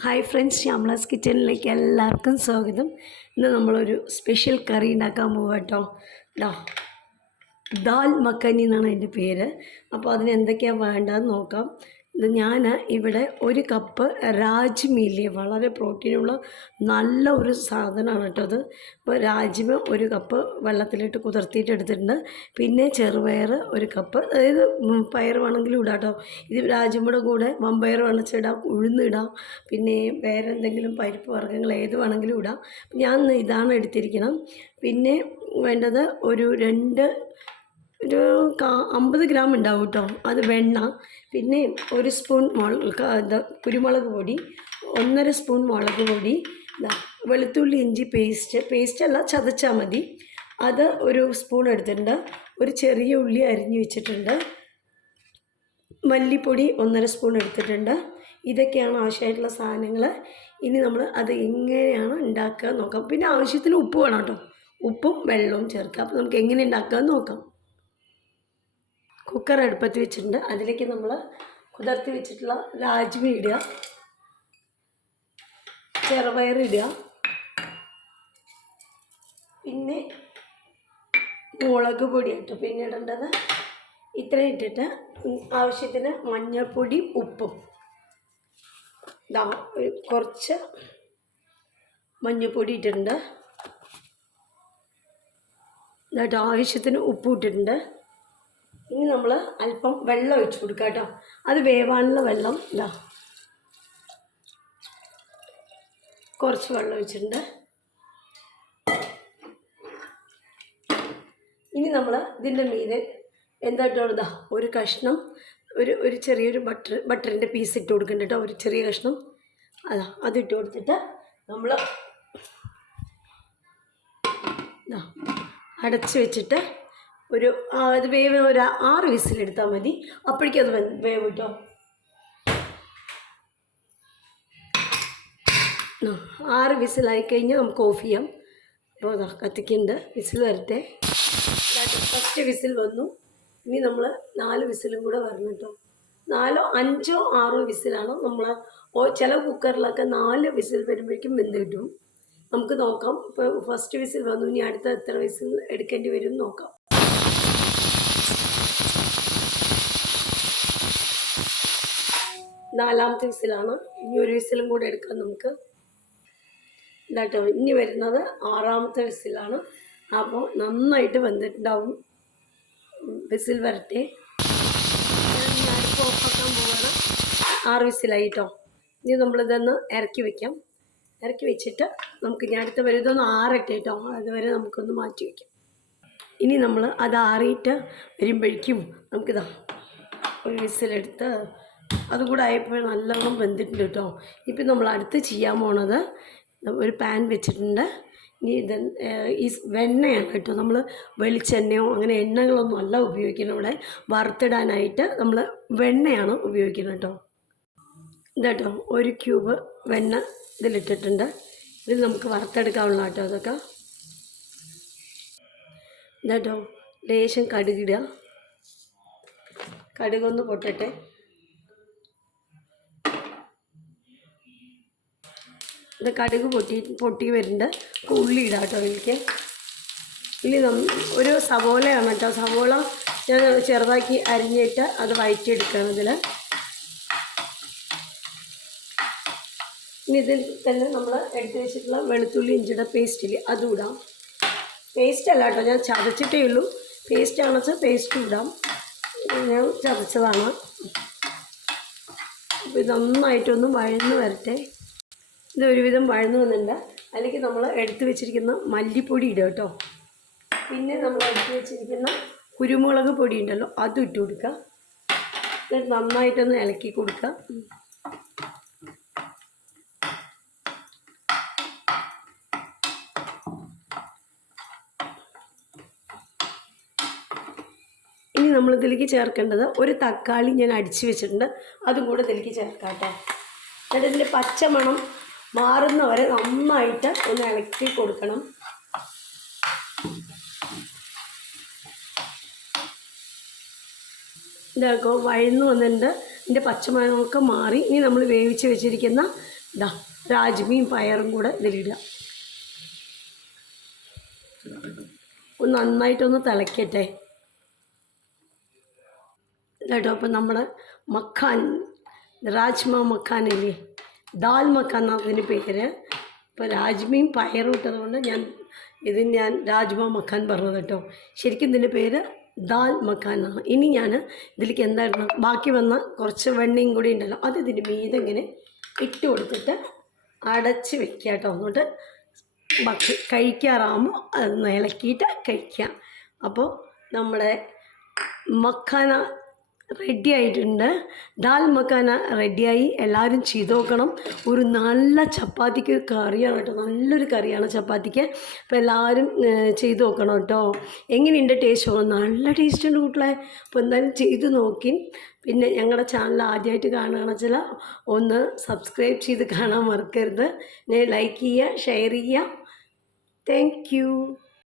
Hi friends, ശ്യാമളാസ് കിച്ചണിലേക്ക് എല്ലാവർക്കും സ്വാഗതം. ഇന്ന് നമ്മളൊരു സ്പെഷ്യൽ കറി ഉണ്ടാക്കാൻ പോവാം കേട്ടോ. ദാൽ മഖനി എന്നാണ് അതിൻ്റെ പേര്. അപ്പോൾ അതിന് എന്തൊക്കെയാണ് വേണ്ടതെന്ന് നോക്കാം. ഇത് ഞാൻ ഇവിടെ ഒരു കപ്പ് രാജ്മയില്ലേ, വളരെ പ്രോട്ടീനുള്ള നല്ല ഒരു സാധനമാണ് കേട്ടോ അത്. അപ്പോൾ രാജ്മ ഒരു കപ്പ് വെള്ളത്തിലിട്ട് കുതിർത്തിയിട്ട് എടുത്തിട്ടുണ്ട്. പിന്നെ ചെറുപയർ ഒരു കപ്പ്, അതായത് പയർ വേണമെങ്കിലും ഇടാം കേട്ടോ. ഇത് രാജ്മയുടെ കൂടെ വമ്പയർ വെള്ളച്ചിടാം, ഉഴുന്നിടാം, പിന്നെ വേറെ എന്തെങ്കിലും പരിപ്പ് വർഗ്ഗങ്ങൾ ഏത് വേണമെങ്കിലും ഇടാം. ഞാൻ ഇതാണ് എടുത്തിരിക്കണം. പിന്നെ വേണ്ടത് ഒരു 50 ഗ്രാം ഉണ്ടാവും കേട്ടോ. അത് വെണ്ണ, പിന്നെ ഒരു സ്പൂൺ കുരുമുളക് പൊടി, 1.5 സ്പൂൺ മുളക് പൊടി, വെളുത്തുള്ളി ഇഞ്ചി പേസ്റ്റല്ല ചതച്ചാൽ മതി, അത് ഒരു സ്പൂൺ എടുത്തിട്ടുണ്ട്. ഒരു ചെറിയ ഉള്ളി അരിഞ്ഞു വെച്ചിട്ടുണ്ട്. മല്ലിപ്പൊടി 1.5 സ്പൂൺ എടുത്തിട്ടുണ്ട്. ഇതൊക്കെയാണ് ആവശ്യമായിട്ടുള്ള സാധനങ്ങൾ. ഇനി നമ്മൾ അത് എങ്ങനെയാണ് ഉണ്ടാക്കുക നോക്കാം. പിന്നെ ആവശ്യത്തിന് ഉപ്പ് വേണം കേട്ടോ. ഉപ്പും വെള്ളവും ചേർക്കുക. അപ്പോൾ നമുക്ക് എങ്ങനെ ഉണ്ടാക്കുക നോക്കാം. കുക്കർ അടുപ്പത്ത് വെച്ചിട്ടുണ്ട്. അതിലേക്ക് നമ്മൾ കുതിർത്തി വെച്ചിട്ടുള്ള രാജ്മ ഇടുക, ചെറുപയർ ഇടുക, പിന്നെ മുളക് പൊടി ഇട്ടു. പിന്നെ ഇടേണ്ടത് ഇത്രയും ഇട്ടിട്ട് ആവശ്യത്തിന് മഞ്ഞൾപ്പൊടി, ഉപ്പും, കുറച്ച് മഞ്ഞൾപ്പൊടി ഇട്ടിട്ടുണ്ട്. എന്നിട്ട് ആവശ്യത്തിന് ഉപ്പ് ഇട്ടിട്ടുണ്ട്. ഇനി നമ്മൾ അല്പം വെള്ളം ഒഴിച്ച് കൊടുക്കുക കേട്ടോ. അത് വേവാനുള്ള വെള്ളം കുറച്ച് വെള്ളം ഒഴിച്ചിട്ടുണ്ട്. ഇനി നമ്മൾ ഇതിൻ്റെ മീതെ എന്തായിട്ടോ ഒരു കഷ്ണം, ഒരു ചെറിയൊരു ബട്ടറിൻ്റെ പീസ് ഇട്ട് കൊടുക്കുന്നുണ്ട് കേട്ടോ. ഒരു ചെറിയ കഷ്ണം അതിട്ട് കൊടുത്തിട്ട് നമ്മൾ അടച്ച് വെച്ചിട്ട് അത് വേവ് ഒരു 6 വിസിലെടുത്താൽ മതി. അപ്പോഴേക്കും അത് വേവ് കേട്ടോ. 6 വിസിലായി കഴിഞ്ഞാൽ നമുക്ക് ഓഫ് ചെയ്യാം. അപ്പോൾ കത്തിക്കുന്നുണ്ട്, വിസിൽ വരട്ടെ. ഫസ്റ്റ് വിസിൽ വന്നു. ഇനി നമ്മൾ 4 വിസിലും കൂടെ വരണം കേട്ടോ. 4, 5, 6 വിസിലാണ് നമ്മൾ. ചില കുക്കറിലൊക്കെ 4 വിസിൽ വരുമ്പോഴേക്കും വെന്ത് കിട്ടും. നമുക്ക് നോക്കാം. ഇപ്പോൾ ഫസ്റ്റ് വിസിൽ വന്നു. ഇനി അടുത്ത എത്ര വിസിൽ എടുക്കേണ്ടി വരും നോക്കാം. 4ാമത്തെ വിസിലാണ്. ഇനി ഒരു വിസിലും കൂടെ എടുക്കാം നമുക്ക്. കേട്ടോ, ഇനി വരുന്നത് 6ാമത്തെ വിസിലാണ്. അപ്പോൾ നന്നായിട്ട് വെന്തിട്ടുണ്ടാവും. വിസിൽ വരട്ടെ. ഞാനിപ്പോൾ ഓഫാക്കാൻ പോവാണ്. 6 വിസിലായി കേട്ടോ. ഇനി നമ്മളിതൊന്ന് ഇറക്കി വയ്ക്കാം. ഇറക്കി വെച്ചിട്ട് നമുക്ക് ഇനി അടുത്ത വരെ ഇതൊന്ന് ആറട്ടെ കേട്ടോ. അതുവരെ നമുക്കൊന്ന് മാറ്റി വയ്ക്കാം. ഇനി നമ്മൾ അത് ആറിയിട്ട് വരുമ്പോഴേക്കും നമുക്കിതാ ഒരു വിസിലെടുത്ത് അതുകൂടെ ആയപ്പോൾ നല്ലോണം വെന്തിട്ടുണ്ട് കേട്ടോ. ഇപ്പം നമ്മൾ അടുത്ത് ചെയ്യാൻ പോണത്, ഒരു പാൻ വെച്ചിട്ടുണ്ട്. ഇനി ഈ വെണ്ണയാണ് കേട്ടോ. നമ്മൾ വെളിച്ചെണ്ണയോ അങ്ങനെ എണ്ണകളൊന്നും അല്ല ഉപയോഗിക്കുന്നത്. ഇവിടെ വറുത്തിടാനായിട്ട് നമ്മൾ വെണ്ണയാണ് ഉപയോഗിക്കുന്നത് കേട്ടോ. ഇതാട്ടോ, 1 ക്യൂബ് വെണ്ണ ഇതിലിട്ടിട്ടുണ്ട്. ഇതിൽ നമുക്ക് വറുത്തെടുക്കാവുള്ള കേട്ടോ. അതൊക്കെ ഇതാട്ടോ, ലേശം കടുകിടുക. കടുകൊന്ന് പൊട്ടട്ടെ. ഇത് കടുക് പൊട്ടി വരുന്നുണ്ട്. ഉള്ളി ഇടാം കേട്ടോ. ഉള്ളി ഒരു സവോളയാണ് കേട്ടോ. സവോള ഞാൻ ചെറുതാക്കി അരിഞ്ഞിട്ട് അത് വഴറ്റിയെടുക്കുകയാണ് ഇതിൽ. ഇനി ഇതിൽ തന്നെ നമ്മൾ എടുത്ത് വെച്ചിട്ടുള്ള വെളുത്തുള്ളി ഇഞ്ചിയുടെ പേസ്റ്റിൽ അതും ഇടാം. പേസ്റ്റ് അല്ല കേട്ടോ, ഞാൻ ചതച്ചിട്ടേ ഉള്ളൂ. പേസ്റ്റ് ആണെന്ന് വെച്ചാൽ പേസ്റ്റ് ഇടാം. ഞാൻ ചതച്ചതാണ്. അപ്പോൾ ഇത് നന്നായിട്ടൊന്ന് വഴന്ന് വരട്ടെ. ഇത് ഒരുവിധം വഴന്നു വന്നിട്ടുണ്ട്. അല്ലെങ്കിൽ നമ്മൾ എടുത്ത് വെച്ചിരിക്കുന്ന മല്ലിപ്പൊടി ഇടുക കേട്ടോ. പിന്നെ നമ്മൾ എടുത്ത് വെച്ചിരിക്കുന്ന കുരുമുളക് പൊടി ഉണ്ടല്ലോ, അതും ഇട്ട് കൊടുക്കുക. എന്നിട്ട് നന്നായിട്ടൊന്ന് ഇളക്കി കൊടുക്കുക. ഇനി നമ്മളിതിലേക്ക് ചേർക്കേണ്ടത് ഒരു തക്കാളി ഞാൻ അടിച്ച് വെച്ചിട്ടുണ്ട്. അതും കൂടെ ഇതിലേക്ക് ചേർക്കാം കേട്ടോ. എന്നിട്ട് ഇതിൻ്റെ പച്ചമണം മാറുന്നവരെ നന്നായിട്ട് ഒന്ന് ഇളക്കി കൊടുക്കണം. ഇതൊക്കെ വഴന്നു വന്നിട്ടുണ്ട്. ഇതിൻ്റെ പച്ചമണമൊക്കെ മാറി. ഇനി നമ്മൾ വേവിച്ച് വെച്ചിരിക്കുന്ന ഇതാ രാജ്മയും പയറും കൂടെ ഇതിലിടുക. ഒന്ന് നന്നായിട്ടൊന്ന് തിളയ്ക്കട്ടെ കേട്ടോ. അപ്പം നമ്മൾ മഖാൻ, രാജ്മ മഖാനില്ലേ, ദാൽ മഖാൻ എന്നതിന് പേര്. ഇപ്പോൾ രാജ്മയും പയറും ഇട്ടത് കൊണ്ട് ഞാൻ രാജ്മ മഖാൻ പറഞ്ഞത് കേട്ടോ. ശരിക്കും ഇതിൻ്റെ പേര് ദാൽ മഖാൻ എന്നാണ്. ഇനി ഞാൻ ഇതിലേക്ക് എന്തായിരുന്നു ബാക്കി വന്ന കുറച്ച് വെണ്ണയും കൂടി ഉണ്ടല്ലോ, അത് ഇതിൻ്റെ മീതെ ഇങ്ങനെ ഇട്ട് കൊടുത്തിട്ട് അടച്ച് വെക്കുക കേട്ടോ. എന്നിട്ട് കഴിക്കാറാകുമ്പോൾ അത് ഇളക്കിയിട്ട് കഴിക്കുക. അപ്പോൾ നമ്മുടെ മഖാന റെഡി ആയിട്ടുണ്ട്. ദാൽ മഖാന റെഡിയായി. എല്ലാവരും ചെയ്ത് നോക്കണം. ഒരു നല്ല ചപ്പാത്തിക്ക് കറിയാണ് കേട്ടോ, നല്ലൊരു കറിയാണ് ചപ്പാത്തിക്ക്. അപ്പോൾ എല്ലാവരും ചെയ്ത് നോക്കണം കേട്ടോ. എങ്ങനെയുണ്ട് ടേസ്റ്റ്? നല്ല ടേസ്റ്റ് ഉണ്ട് കൂട്ടിലെ. അപ്പോൾ എന്തായാലും ചെയ്ത് നോക്കി. പിന്നെ ഞങ്ങളുടെ ചാനൽ ആദ്യമായിട്ട് കാണുകയാണെന്ന് വെച്ചാൽ ഒന്ന് സബ്സ്ക്രൈബ് ചെയ്ത് കാണാൻ മറക്കരുത്. ലൈക്ക് ചെയ്യുക, ഷെയർ ചെയ്യുക. Thank you.